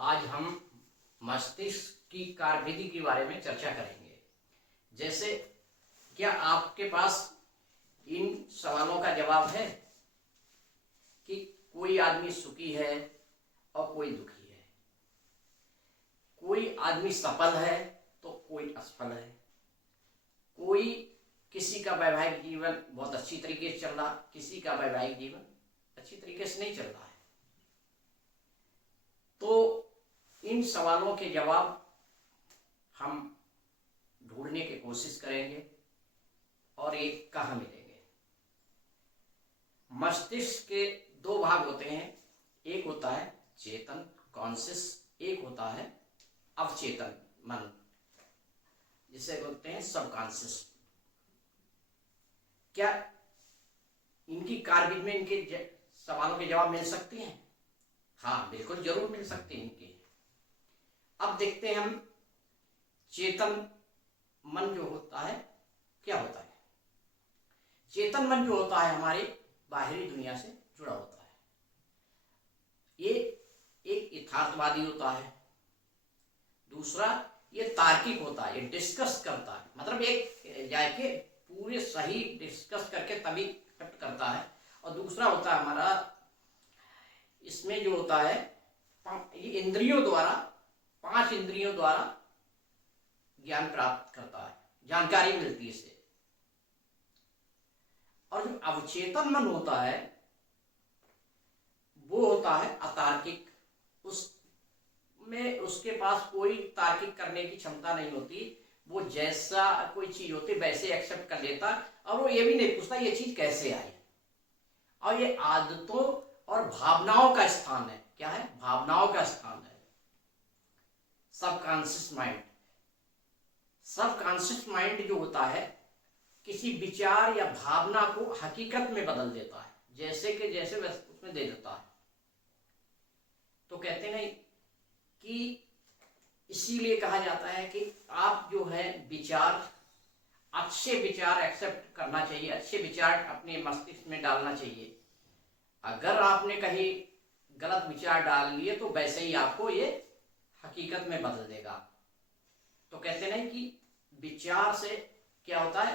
आज हम मस्तिष्क की कार्यविधि के बारे में चर्चा करेंगे। जैसे क्या आपके पास इन सवालों का जवाब है कि कोई आदमी सुखी है और कोई दुखी है, कोई आदमी सफल है तो कोई असफल है, कोई किसी का वैवाहिक जीवन बहुत अच्छी तरीके से चल रहा, किसी का वैवाहिक जीवन अच्छी तरीके से नहीं चल रहा है। तो इन सवालों के जवाब हम ढूंढने की कोशिश करेंगे और ये कहाँ मिलेंगे। मस्तिष्क के दो भाग होते हैं, एक होता है चेतन कॉन्शियस, एक होता है अवचेतन मन, जिसे बोलते हैं सबकॉन्शियस। क्या इनकी कार्यविधि में इनके सवालों के जवाब मिल सकते हैं? हाँ, बिल्कुल जरूर मिल सकते हैं इनके। अब देखते हैं हम चेतन मन जो होता है क्या होता है। चेतन मन जो होता है हमारी बाहरी दुनिया से जुड़ा होता है। ये एक यथार्थवादी होता है, दूसरा ये तार्किक होता है, ये डिस्कस करता है, मतलब एक जाके पूरे सही डिस्कस करके तभी एक्सेप्ट करता है। और दूसरा होता है हमारा, इसमें जो होता है ये इंद्रियों द्वारा, 5 इंद्रियों द्वारा ज्ञान प्राप्त करता है, जानकारी मिलती है इससे। और जो अवचेतन मन होता है वो होता है अतार्किक, उसमें उसके पास कोई तार्किक करने की क्षमता नहीं होती। वो जैसा कोई चीज होती वैसे एक्सेप्ट कर लेता और वो ये भी नहीं पूछता ये चीज कैसे आई। और ये आदतों और भावनाओं का स्थान है। क्या है? भावनाओं का स्थान है। सबकॉन्शियस माइंड, सबकॉन्शियस माइंड जो होता है किसी विचार या भावना को हकीकत में बदल देता है, जैसे कि जैसे वैसे उसमें दे देता है। तो कहते हैं कि इसीलिए कहा जाता है कि आप जो है विचार, अच्छे विचार एक्सेप्ट करना चाहिए, अच्छे विचार अपने मस्तिष्क में डालना चाहिए। अगर आपने कहीं गलत विचार डाल लिए तो वैसे ही आपको ये हकीकत में बदल देगा। तो कहते हैं कि विचार से क्या होता है,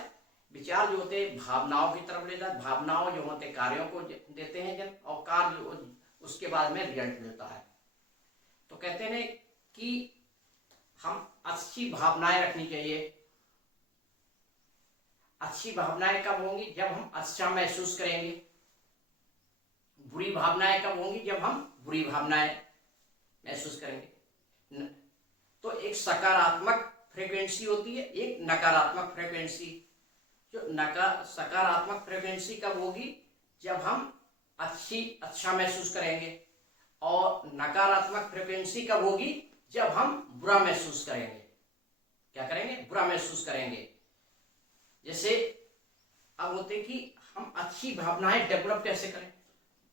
विचार जो होते हैं भावनाओं की तरफ ले जाते, भावनाओं जो होते कार्यों को देते हैं जब, और कार्य उसके बाद में रिजल्ट मिलता है। तो कहते हैं कि हम अच्छी भावनाएं रखनी चाहिए। अच्छी भावनाएं कब होंगी? जब हम अच्छा महसूस करेंगे। बुरी भावनाएं कब होंगी? जब हम बुरी भावनाएं महसूस करेंगे। तो एक सकारात्मक फ्रीक्वेंसी होती है, एक नकारात्मक फ्रीक्वेंसी। जो सकारात्मक फ्रीक्वेंसी कब होगी? जब हम अच्छा महसूस करेंगे। और नकारात्मक फ्रीक्वेंसी कब होगी? जब हम बुरा महसूस करेंगे। क्या करेंगे? बुरा महसूस करेंगे। जैसे अब होते कि हम अच्छी भावनाएं डेवलप कैसे करें?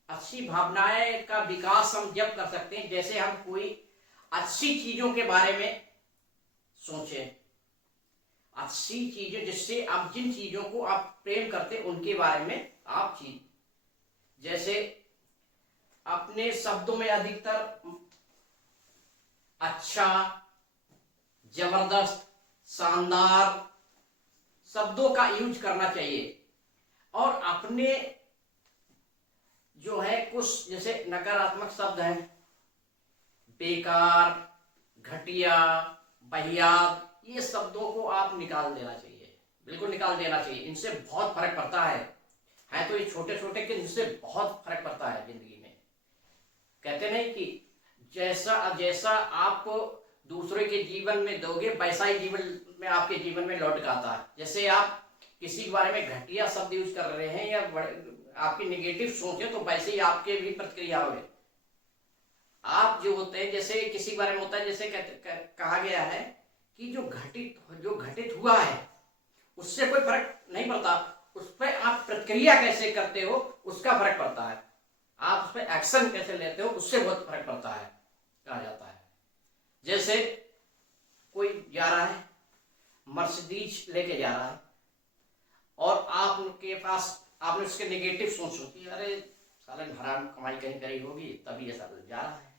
अच्छी भावनाएं का विकास हम जब कर सकते हैं जैसे हम कोई अच्छी चीजों के बारे में सोचें, अच्छी चीजें जिससे आप जिन चीजों को आप प्रेम करते हैं उनके बारे में आप जैसे अपने शब्दों में अधिकतर अच्छा, जबरदस्त, शानदार शब्दों का यूज करना चाहिए। और अपने जो है कुछ जैसे नकारात्मक शब्द हैं, बेकार, घटिया, वाहियात, ये शब्दों को आप निकाल देना चाहिए, बिल्कुल निकाल देना चाहिए। इनसे बहुत फर्क पड़ता है तो ये छोटे छोटे के इनसे बहुत फर्क पड़ता है जिंदगी में। कहते नहीं कि जैसा जैसा आप दूसरे के जीवन में दोगे वैसा ही जीवन में आपके जीवन में लौट आता है। जैसे आप किसी के बारे में घटिया शब्द यूज कर रहे हैं या आपकी नेगेटिव सोच है तो वैसे ही आपके भी प्रतिक्रिया होगी। आप जो होते हैं जैसे किसी के बारे में होता है, जैसे कहा गया है कि जो घटित हुआ है उससे कोई फर्क नहीं पड़ता, उस पर आप प्रतिक्रिया कैसे करते हो उसका फर्क पड़ता है। आप उस पर एक्शन कैसे लेते हो उससे बहुत फर्क पड़ता है, कहा जाता है। जैसे कोई जा रहा है, मर्सिडीज लेके जा रहा है और आपके पास आपने उसके नेगेटिव सोच होती है, अरे साले हराम कमाई कहीं करी होगी तभी ऐसा जा रहा है,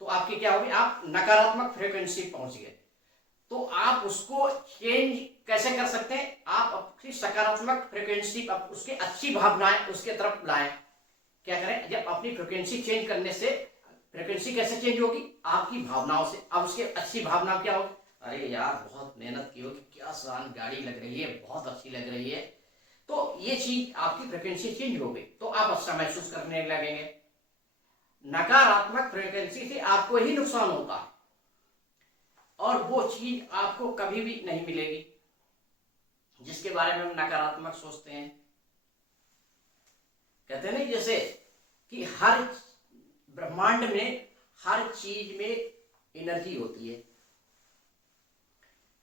तो आपकी आपकी क्या होगी, आप नकारात्मक फ्रीक्वेंसी पहुंच गए। तो आप उसको चेंज कैसे कर सकते हैं, आप अपनी सकारात्मक फ्रीक्वेंसी, उसके अच्छी भावनाएं उसके तरफ लाएं। क्या करें, जब अपनी फ्रीक्वेंसी चेंज करने से, फ्रीक्वेंसी कैसे चेंज होगी, आपकी भावनाओं से। अब उसके अच्छी भावना क्या होगी, अरे यार बहुत मेहनत की होगी, क्या शान गाड़ी लग रही है, बहुत अच्छी लग रही है। तो ये चीज आपकी फ्रीक्वेंसी चेंज हो गई तो आप अच्छा महसूस करने लगेंगे। नकारात्मक फ्रीक्वेंसी से आपको ही नुकसान होता है और वो चीज आपको कभी भी नहीं मिलेगी जिसके बारे में हम नकारात्मक सोचते हैं। कहते हैं नहीं, जैसे कि हर ब्रह्मांड में हर चीज में एनर्जी होती है।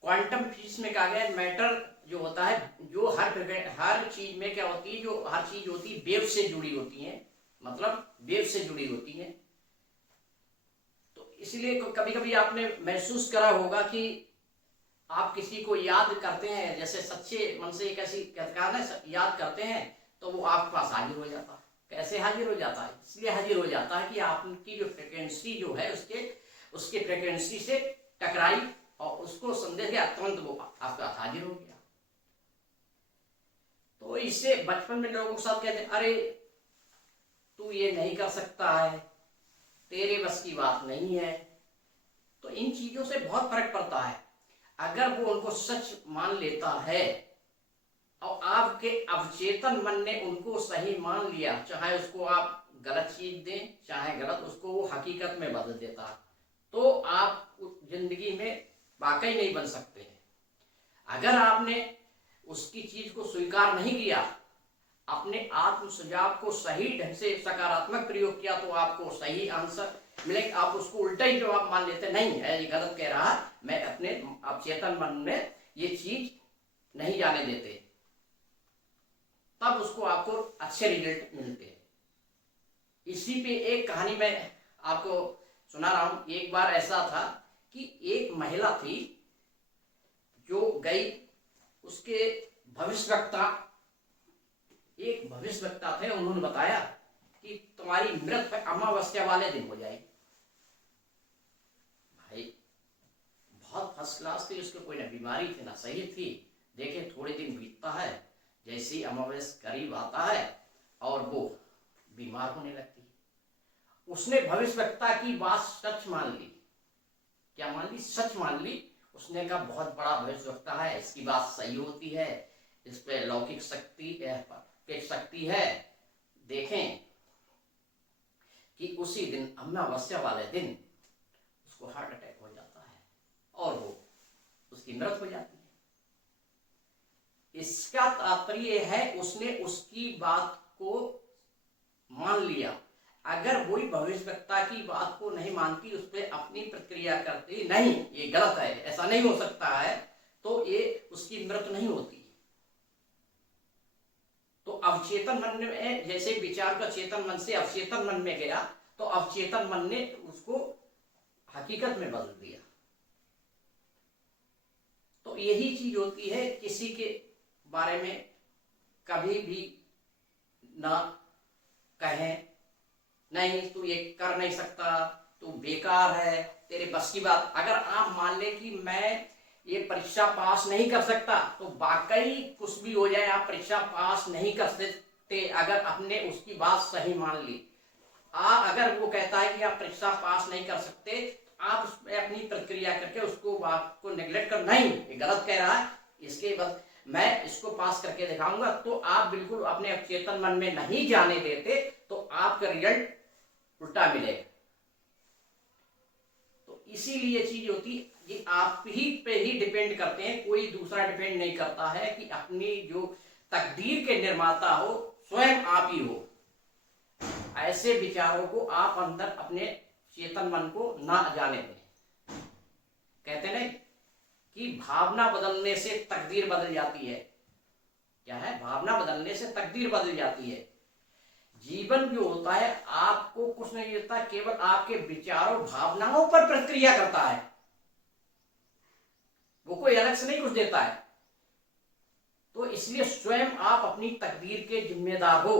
क्वांटम फिजिक्स में कहा गया है, मैटर जो होता है, जो हर चीज में क्या होती है, जो हर चीज होती है वेव से जुड़ी होती है, मतलब वेव से जुड़ी होती है। तो इसलिए कभी कभी आपने महसूस करा होगा कि आप किसी को याद करते हैं, जैसे सच्चे मन से एक ऐसी याद करते हैं तो वो आपके पास हाजिर हो जाता है। कैसे हाजिर हो जाता है, इसलिए हाजिर हो जाता है कि आपकी जो फ्रिक्वेंसी जो है उसके फ्रिक्वेंसी से टकराई और उसको संदेश के तुरंत वो आपका हाजिर हो गया। तो इससे बचपन में लोगों के साथ कहते हैं, अरे तू ये नहीं कर सकता है, तेरे बस की बात नहीं है। तो इन चीजों से बहुत फर्क पड़ता है। अगर वो उनको सच मान लेता है और आपके अवचेतन मन ने उनको सही मान लिया, चाहे उसको आप गलत चीज दें चाहे गलत, उसको वो हकीकत में बदल देता, तो आप जिंदगी में वाकई नहीं बन सकते हैं। अगर आपने उसकी चीज को स्वीकार नहीं किया, अपने आत्म सुझाव को सही ढंग से सकारात्मक प्रयोग किया, तो आपको सही आंसर मिलेगा। आप उसको उल्टा ही जवाब मान लेते, नहीं है ये गलत कह रहा, मैं अपने अवचेतन मन में ये चीज नहीं जाने देते, तब उसको आपको अच्छे रिजल्ट मिलते हैं। इसी पे एक कहानी मैं आपको सुना रहा हूं। एक बार ऐसा था कि एक महिला थी जो गई, उसके भविष्यवक्ता, एक भविष्यवक्ता थे, उन्होंने बताया कि तुम्हारी मृत अमावस्या वाले दिन हो जाएगी। भाई बहुत फर्स्ट क्लास थी, उसको कोई ना बीमारी थी ना सही थी। देखे थोड़े दिन बीतता है, जैसे ही अमावस्या करीब आता है और वो बीमार होने लगती है। उसने भविष्यवक्ता की बात सच मान ली। क्या मान ली, सच मान ली। उसने कहा बहुत बड़ा भविष्यवक्ता है, इसकी बात सही होती है, इस पे लौकिक शक्ति है। देखें कि उसी दिन अमावस्या वाले दिन उसको हार्ट अटैक हो जाता है और वो उसकी मृत हो जाती है। इसका तात्पर्य है उसने उसकी बात को मान लिया। अगर वही भविष्यवक्ता की बात को नहीं मानती, उस पर अपनी प्रतिक्रिया करती, नहीं ये गलत है, ऐसा नहीं हो सकता है, तो ये उसकी मृत्यु नहीं होती। तो अवचेतन मन में जैसे विचार का चेतन मन से अवचेतन मन में गया, तो अवचेतन मन ने उसको हकीकत में बदल दिया। तो यही चीज होती है, किसी के बारे में कभी भी ना कहें, नहीं तू ये कर नहीं सकता, तू बेकार है, तेरे बस की बात। अगर आप मान लें कि मैं ये परीक्षा पास नहीं कर सकता, तो वाकई कुछ भी हो जाए आप परीक्षा पास नहीं कर सकते, अगर आपने उसकी बात सही मान ली। अगर वो कहता है कि आप परीक्षा पास नहीं कर सकते, तो आप उसमें अपनी प्रतिक्रिया करके उसको बात को नेग्लेक्ट कर, नहीं ये गलत कह रहा है, इसके बाद मैं इसको पास करके दिखाऊंगा, तो आप बिल्कुल अपने अवचेतन मन में नहीं जाने देते, तो आपका रिजल्ट उल्टा मिलेगा। तो इसीलिए चीज होती है, ये आप ही पे ही डिपेंड करते हैं, कोई दूसरा डिपेंड नहीं करता है कि अपनी जो तकदीर के निर्माता हो स्वयं आप ही हो। ऐसे विचारों को आप अंदर अपने चेतन मन को ना जाने दें। कहते नहीं कि भावना बदलने से तकदीर बदल जाती है। क्या है, भावना बदलने से तकदीर बदल जाती है। जीवन जो होता है आपको कुछ नहीं देता, केवल आपके विचारों भावनाओं पर प्रतिक्रिया करता है, वो कोई अलग से नहीं कुछ देता है। तो इसलिए स्वयं आप अपनी तकदीर के जिम्मेदार हो।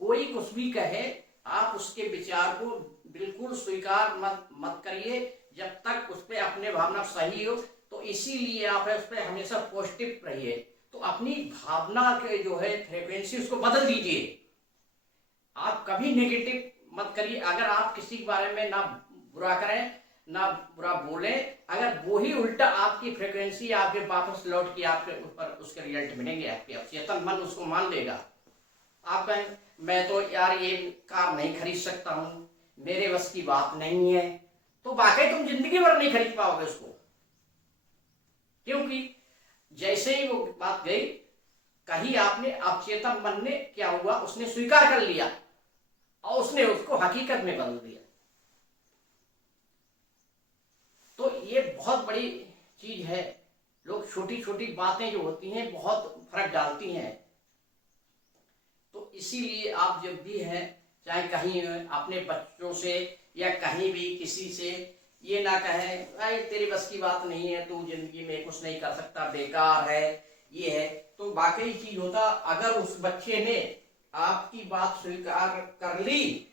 कोई कुछ भी कहे, आप उसके विचार को बिल्कुल बिल्कुल स्वीकार मत करिए जब तक उस पर अपने भावना सही हो। तो इसीलिए आप उस पर हमेशा पॉजिटिव रहिए। तो अपनी भावना के जो है फ्रीक्वेंसी उसको बदल दीजिए। आप कभी नेगेटिव मत करिए। अगर आप किसी के बारे में ना बुरा करें ना बुरा बोले, अगर वही उल्टा आपकी फ्रीक्वेंसी आपके वापस लौट के आपके ऊपर उसके रिजल्ट मिलेंगे, आपके अवचेतन मन उसको मान लेगा। आप कहें मैं तो यार ये कार नहीं खरीद सकता हूँ, मेरे बस की बात नहीं है, तो वाकई तुम जिंदगी भर नहीं खरीद पाओगे उसको। क्योंकि जैसे ही वो बात गई, कहीं आपने अवचेतन मन ने क्या हुआ, उसने स्वीकार कर लिया और उसने उसको हकीकत में बदल दिया। तो ये बहुत बड़ी चीज है। लोग छोटी छोटी बातें जो होती हैं बहुत फर्क डालती हैं। तो इसीलिए आप जब भी हैं, चाहे कहीं अपने बच्चों से या कहीं भी किसी से ये ना कहें भाई तेरी बस की बात नहीं है, तू जिंदगी में कुछ नहीं कर सकता, बेकार है, ये है। तो वाकई चीज होता, अगर उस बच्चे ने आपकी बात स्वीकार कर ली,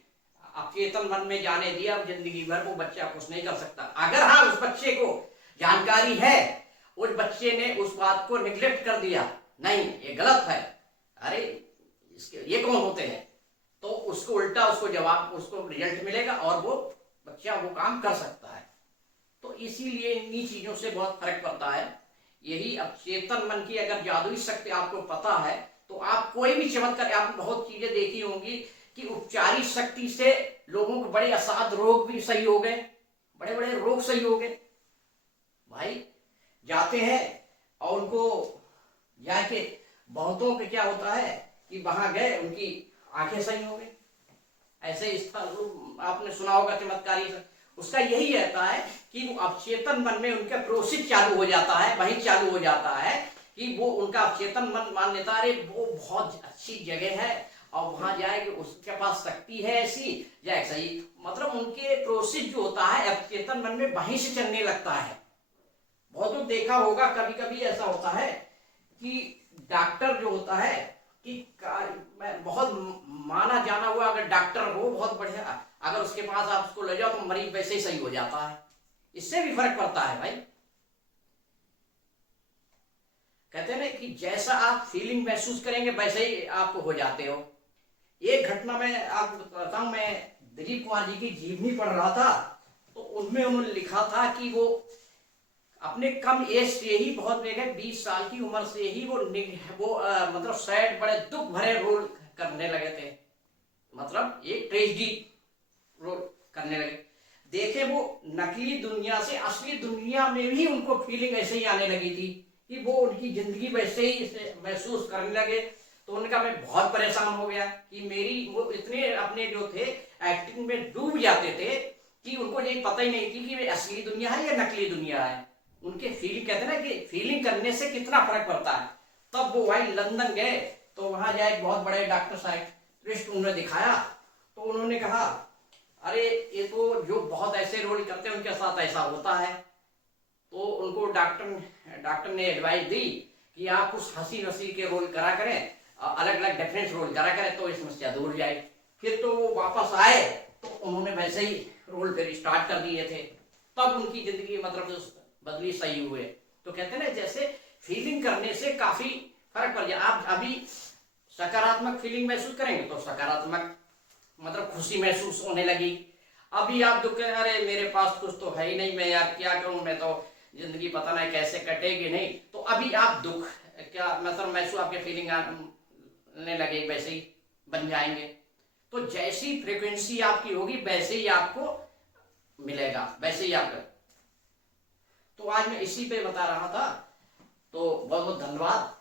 अवचेतन मन में जाने दिया, जिंदगी भर वो बच्चा कुछ नहीं कर सकता। अगर हाँ उस बच्चे को जानकारी है, उस बच्चे ने उस बात को निग्लेक्ट कर दिया, नहीं ये गलत है, अरे इसके ये कौन होते हैं, तो उसको उल्टा उसको जवाब उसको रिजल्ट मिलेगा और वो बच्चा वो काम कर सकता है। तो इसीलिए इन्हीं चीजों से बहुत फर्क पड़ता है। यही अवचेतन मन की अगर जादुई शक्ति आपको पता है तो आप कोई भी चमत्कार, आप बहुत चीजें देखी होंगी कि उपचारी शक्ति से लोगों के बड़े असाध रोग भी सही हो गए, बड़े बड़े रोग सही हो गए। भाई जाते हैं और उनको जाके बहुतों के क्या होता है कि वहां गए उनकी आंखें सही हो गई। ऐसे इस पर आपने सुना होगा चमत्कारी, उसका यही रहता है कि वो अवचेतन मन में उनका प्रोसेस चालू हो जाता है, वही चालू हो जाता है कि वो उनका अवचेतन मन मान लेता है वो बहुत अच्छी जगह है और वहां जाएगी उसके पास शक्ति है ऐसी या सही, मतलब उनके प्रोसेस जो होता है अवचेतन मन में वहीं से चलने लगता है। बहुत तो देखा होगा, कभी कभी ऐसा होता है कि डॉक्टर जो होता है कि बहुत माना जाना हुआ अगर डॉक्टर हो बहुत बढ़िया, अगर उसके पास आप उसको ले जाओ तो मरीज वैसे ही सही हो जाता है। इससे भी फर्क पड़ता है भाई। कहते हैं ना कि जैसा आप फीलिंग महसूस करेंगे वैसे ही आप हो जाते हो। एक घटना में आपको बताता हूं, मैं दिलीप कुमार जी की जीवनी पढ़ रहा था, तो उनमें उन्होंने लिखा था कि वो अपने कम एज से ही बहुत बेगे 20 साल की उम्र से ही वो मतलब सैड बड़े दुख भरे रोल करने लगे थे, मतलब एक ट्रेजेडी रोल करने लगे। देखे वो नकली दुनिया से असली दुनिया में भी उनको फीलिंग ऐसे ही आने लगी थी कि वो उनकी जिंदगी वैसे ही महसूस करने लगे। तो उनका मैं बहुत परेशान हो गया कि मेरी वो इतने अपने जो थे एक्टिंग में डूब जाते थे कि उनको ये पता ही नहीं थी कि वे असली दुनिया है या नकली दुनिया है। उनके फीलिंग कहते हैं ना कि फीलिंग करने से कितना फर्क पड़ता है। तब वो भाई लंदन गए तो वहां जाए बहुत बड़े डॉक्टर साइकियाट्रिस्ट उन्होंने दिखाया, तो उन्होंने कहा अरे ये तो जो बहुत ऐसे रोल करते हैं उनके साथ ऐसा होता है। तो उनको डॉक्टर ने एडवाइस दी कि आप कुछ हंसी हंसी के रोल करा करें, अलग अलग डिफरेंस रोल करा करें तो ये समस्या दूर जाए। फिर तो वो वापस आए तो उन्होंने वैसे ही रोल फिर स्टार्ट कर दिए थे, तब उनकी जिंदगी मतलब बदली, सही हुए। तो कहते हैं ना जैसे फीलिंग करने से काफी फर्क पड़ जाए। आप अभी सकारात्मक फीलिंग महसूस करेंगे तो सकारात्मक मतलब खुशी महसूस होने लगी। अभी आप दुख करें अरे मेरे पास कुछ तो है ही नहीं, मैं यार क्या करूं, मैं तो जिंदगी पता नहीं कैसे कटेगी नहीं, तो अभी आप दुख क्या मतलब महसूस आपके फीलिंग आने लगे वैसे ही बन जाएंगे। तो जैसी फ्रीक्वेंसी आपकी होगी वैसे ही आपको मिलेगा, वैसे ही आपका। तो आज मैं इसी पे बता रहा था, तो बहुत बहुत धन्यवाद।